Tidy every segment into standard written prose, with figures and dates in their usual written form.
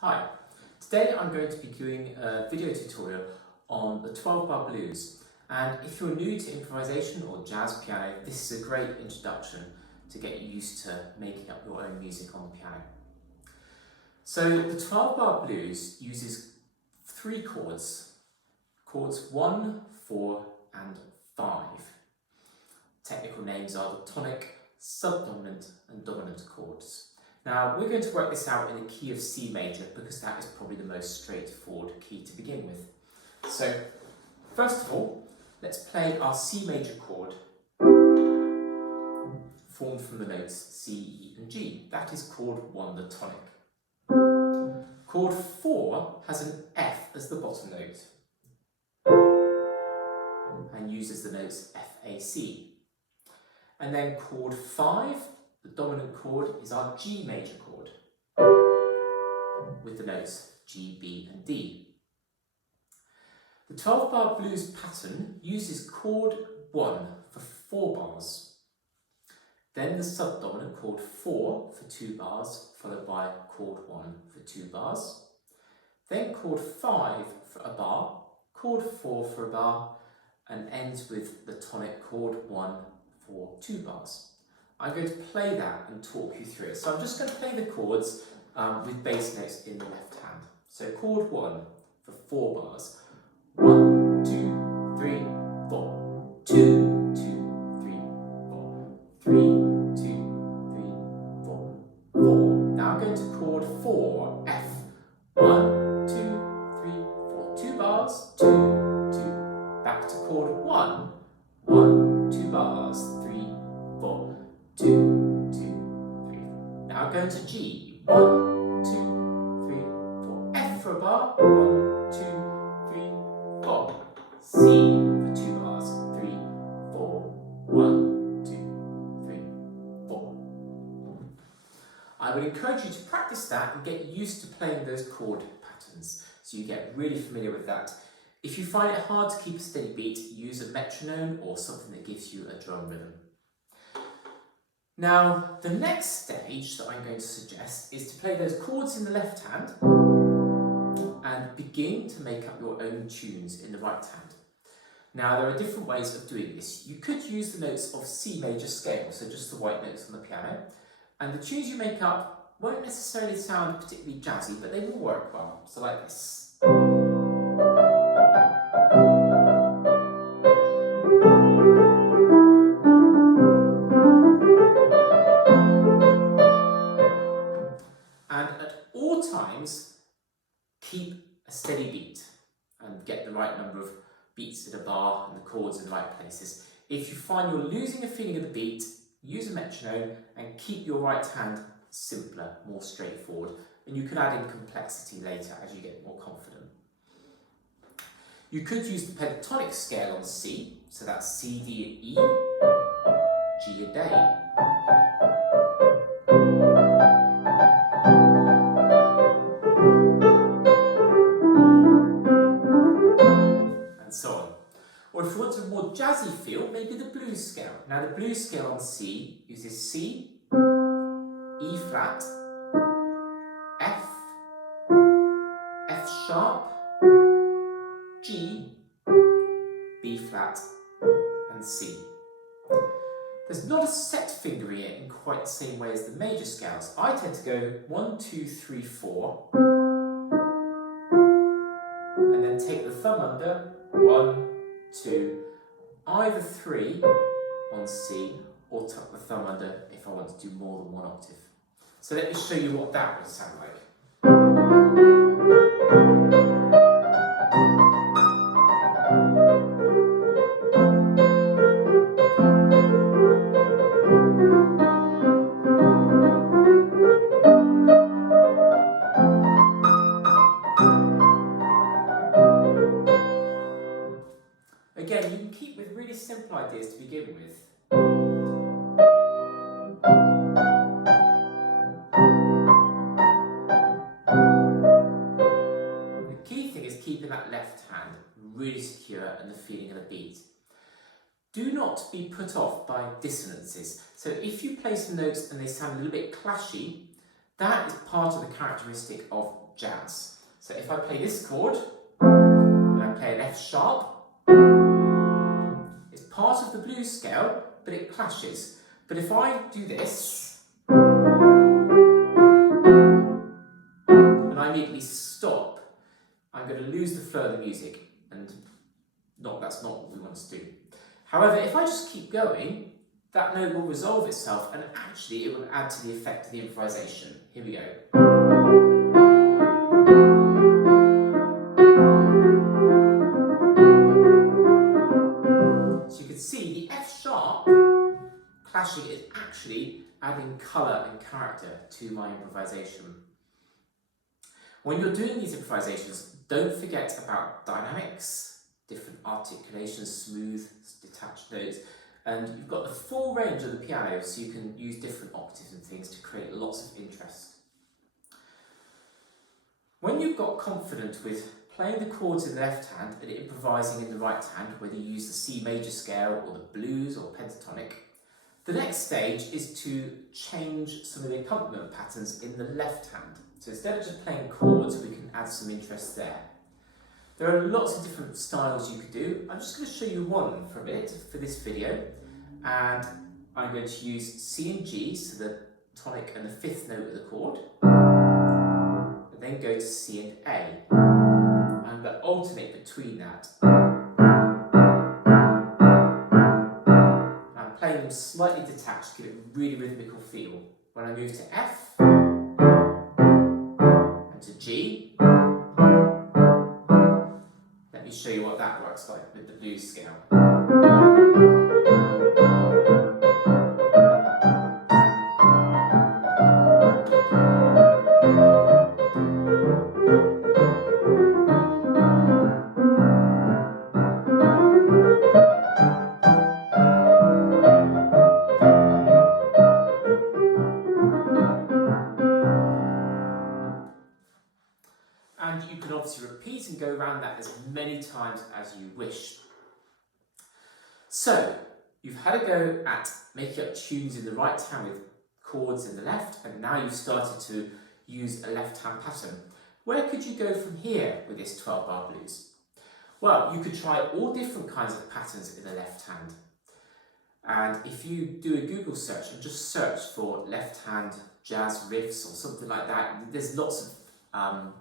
Hi, today I'm going to be doing a video tutorial on the 12-bar blues, and if you're new to improvisation or jazz piano, this is a great introduction to get you used to making up your own music on the piano. So the 12-bar blues uses three chords, chords 1, 4 and 5. Technical names are the tonic, subdominant and dominant chords. Now we're going to work this out in the key of C major because that is probably the most straightforward key to begin with. So first of all, let's play our C major chord formed from the notes C, E and G. That is chord 1, the tonic. Chord 4 has an F as the bottom note and uses the notes F, A, C. And then chord 5, the dominant chord, is our G major chord with the notes G, B and D. The 12-bar blues pattern uses chord 1 for 4 bars, then the subdominant chord 4 for 2 bars, followed by chord 1 for 2 bars, then chord 5 for a bar, chord 4 for a bar, and ends with the tonic chord 1 for 2 bars. I'm going to play that and talk you through it. So I'm just going to play the chords with bass notes in the left hand. So chord 1 for 4 bars. 1, 2, 3, 4. 2, 2, 3, 4. 3, 2, 3, 4. 4. Now I'm going to chord 4, F. 1, 2, 3, 4. 2 bars. 2, 2. Back to chord 1. 1, 2 bars. 3, 4. 2, 2, 3, 4. Now I'm going to G. 1, 2, 3, 4. F for a bar. 1, 2, 3, 4. C for 2 bars. 3, 4. 1, 2, 3, 4. I would encourage you to practice that and get used to playing those chord patterns so you get really familiar with that. If you find it hard to keep a steady beat, use a metronome or something that gives you a drum rhythm. Now, the next stage that I'm going to suggest is to play those chords in the left hand and begin to make up your own tunes in the right hand. Now, there are different ways of doing this. You could use the notes of C major scale, so just the white notes on the piano, and the tunes you make up won't necessarily sound particularly jazzy, but they will work well, so like this. And at all times, keep a steady beat and get the right number of beats in a bar and the chords in the right places. If you find you're losing a feeling of the beat, use a metronome and keep your right hand simpler, more straightforward. And you can add in complexity later as you get more confident. You could use the pentatonic scale on C, so that's C, D, E, G and A. And so on. Or if you want a more jazzy feel, maybe the blues scale. Now the blues scale on C uses C, E flat, F, F sharp, G, B flat and C. There's not a set finger here in quite the same way as the major scales. I tend to go 1, 2, 3, 4 and then take the thumb under 1, 2, either 3 on C or tuck the thumb under if I want to do more than 1 octave. So let me show you what that would sound like. Again, you can keep with really simple ideas to begin with. The key thing is keeping that left hand really secure and the feeling of the beat. Do not be put off by dissonances. So if you play some notes and they sound a little bit clashy, That is part of the characteristic of jazz. So if I play this chord, and I play an F sharp, it's part of the blues scale, but it clashes. But if I do this, and I immediately stop, I'm going to lose the flow of the music, and that's not what we want to do. However, if I just keep going, that note will resolve itself, and actually it will add to the effect of the improvisation. Here we go. So you can see the F sharp clashing is actually adding colour and character to my improvisation. When you're doing these improvisations, don't forget about dynamics, different articulations, smooth, detached notes, and you've got the full range of the piano, so you can use different octaves and things to create lots of interest. When you've got confident with playing the chords in the left hand and improvising in the right hand, whether you use the C major scale or the blues or pentatonic, the next stage is to change some of the accompaniment patterns in the left hand. So instead of just playing chords, we can add some interest there. There are lots of different styles you could do. I'm just going to show you one for a minute for this video, and I'm going to use C and G, so the tonic and the fifth note of the chord, and then go to C and A. I'm going to alternate between that. I'm playing them slightly detached to give it a really rhythmical feel. When I move to F and to G, let me show you what that works like with the blues scale. And you can obviously repeat and go around that as many times as you wish. So, you've had a go at making up tunes in the right hand with chords in the left, and now you've started to use a left hand pattern. Where could you go from here with this 12-bar blues? Well, you could try all different kinds of patterns in the left hand. And if you do a Google search and just search for left hand jazz riffs or something like that, there's lots of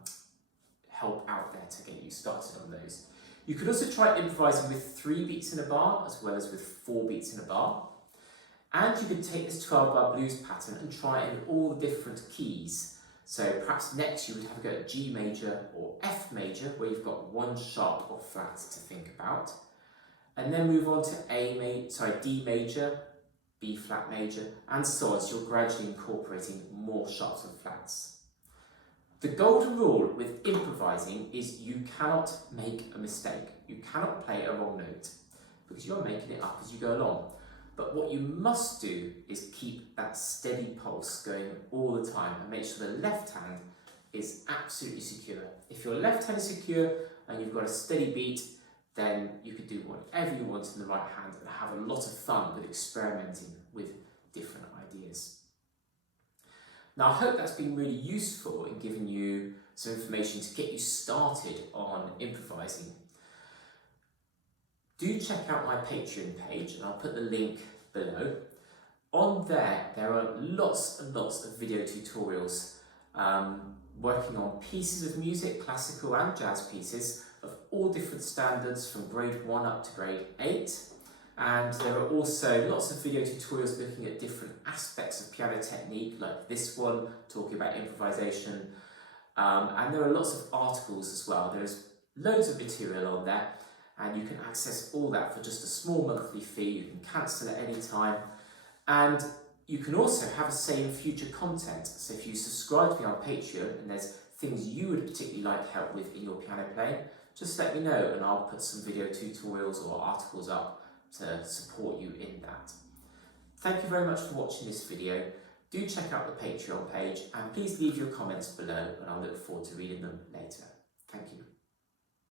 help out there to get you started on those. You could also try improvising with 3 beats in a bar as well as with 4 beats in a bar. And you could take this 12-bar blues pattern and try it in all the different keys. So perhaps next you would have a go at G major or F major, where you've got one sharp or flat to think about. And then move on to D major, B flat major, and so on, so you're gradually incorporating more sharps and flats. The golden rule with improvising is you cannot make a mistake. You cannot play a wrong note because you're making it up as you go along. But what you must do is keep that steady pulse going all the time and make sure the left hand is absolutely secure. If your left hand is secure and you've got a steady beat, then you can do whatever you want in the right hand and have a lot of fun with experimenting with different ideas. Now, I hope that's been really useful in giving you some information to get you started on improvising. Do check out my Patreon page, and I'll put the link below. On there are lots and lots of video tutorials working on pieces of music, classical and jazz pieces, of all different standards from grade 1 up to grade 8. And there are also lots of video tutorials looking at different aspects of piano technique, like this one, talking about improvisation. And there are lots of articles as well. There's loads of material on there, and you can access all that for just a small monthly fee. You can cancel at any time. And you can also have a say in future content. So if you subscribe to me on Patreon and there's things you would particularly like help with in your piano playing, just let me know and I'll put some video tutorials or articles up to support you in that. Thank you very much for watching this video. Do check out the Patreon page and please leave your comments below and I'll look forward to reading them later. Thank you.